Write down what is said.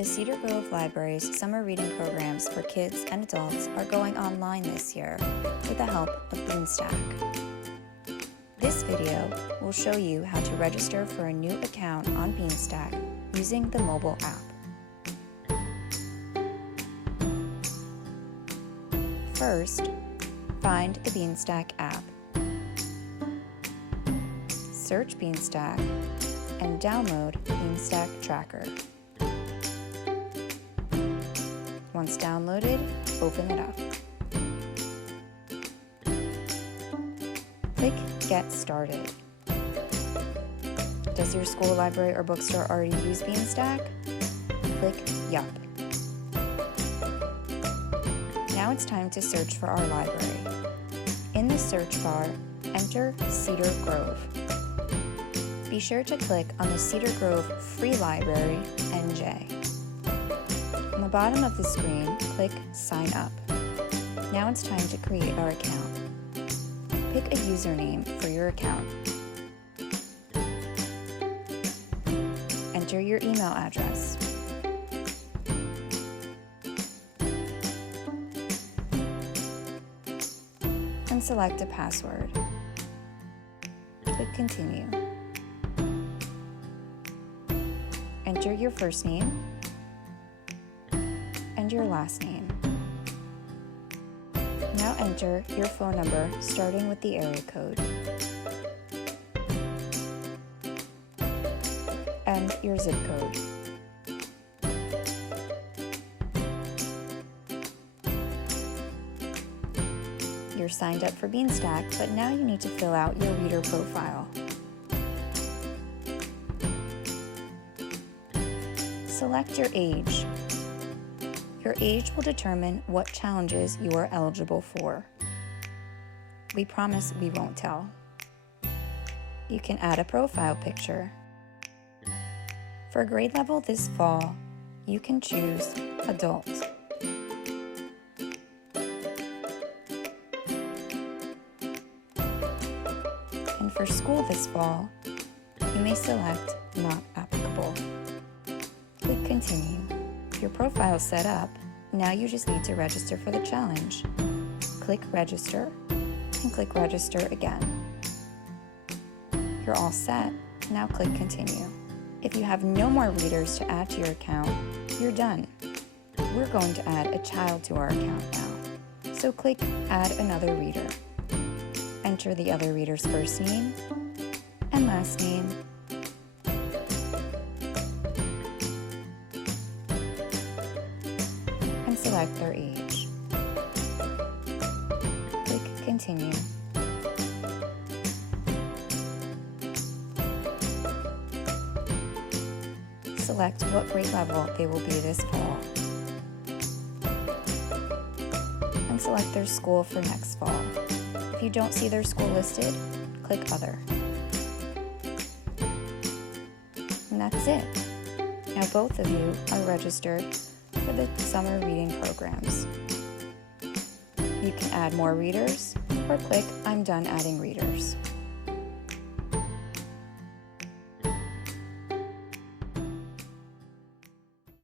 The Cedar Grove Library's summer reading programs for kids and adults are going online this year with the help of Beanstack. This video will show you how to register for a new account on Beanstack using the mobile app. First, find the Beanstack app. Search Beanstack and download Beanstack Tracker. Once downloaded, open it up. Click Get Started. Does your school, library, or bookstore already use Beanstack? Click Yup. Now it's time to search for our library. In the search bar, enter Cedar Grove. Be sure to click on the Cedar Grove Free Library, NJ. On the bottom of the screen, click Sign Up. Now it's time to create our account. Pick a username for your account. Enter your email address. And select a password. Click Continue. Enter your first name and your last name. Now enter your phone number starting with the area code and your zip code. You're signed up for Beanstack, but now you need to fill out your reader profile. Select your age. Your age will determine what challenges you are eligible for. We promise we won't tell. You can add a profile picture. For grade level this fall, you can choose Adult. And for school this fall, you may select Not Applicable. Click Continue. Your profile is set up. Now you just need to register for the challenge. Click Register and click Register again. You're all set. Now click Continue. If you have no more readers to add to your account, you're done. We're going to add a child to our account now. So click Add Another Reader. Enter the other reader's first name and last name, and select their age. Click Continue. Select what grade level they will be this fall. And select their school for next fall. If you don't see their school listed, click Other. And that's it. Now both of you are registered for the summer reading programs. You can add more readers or click I'm done adding readers.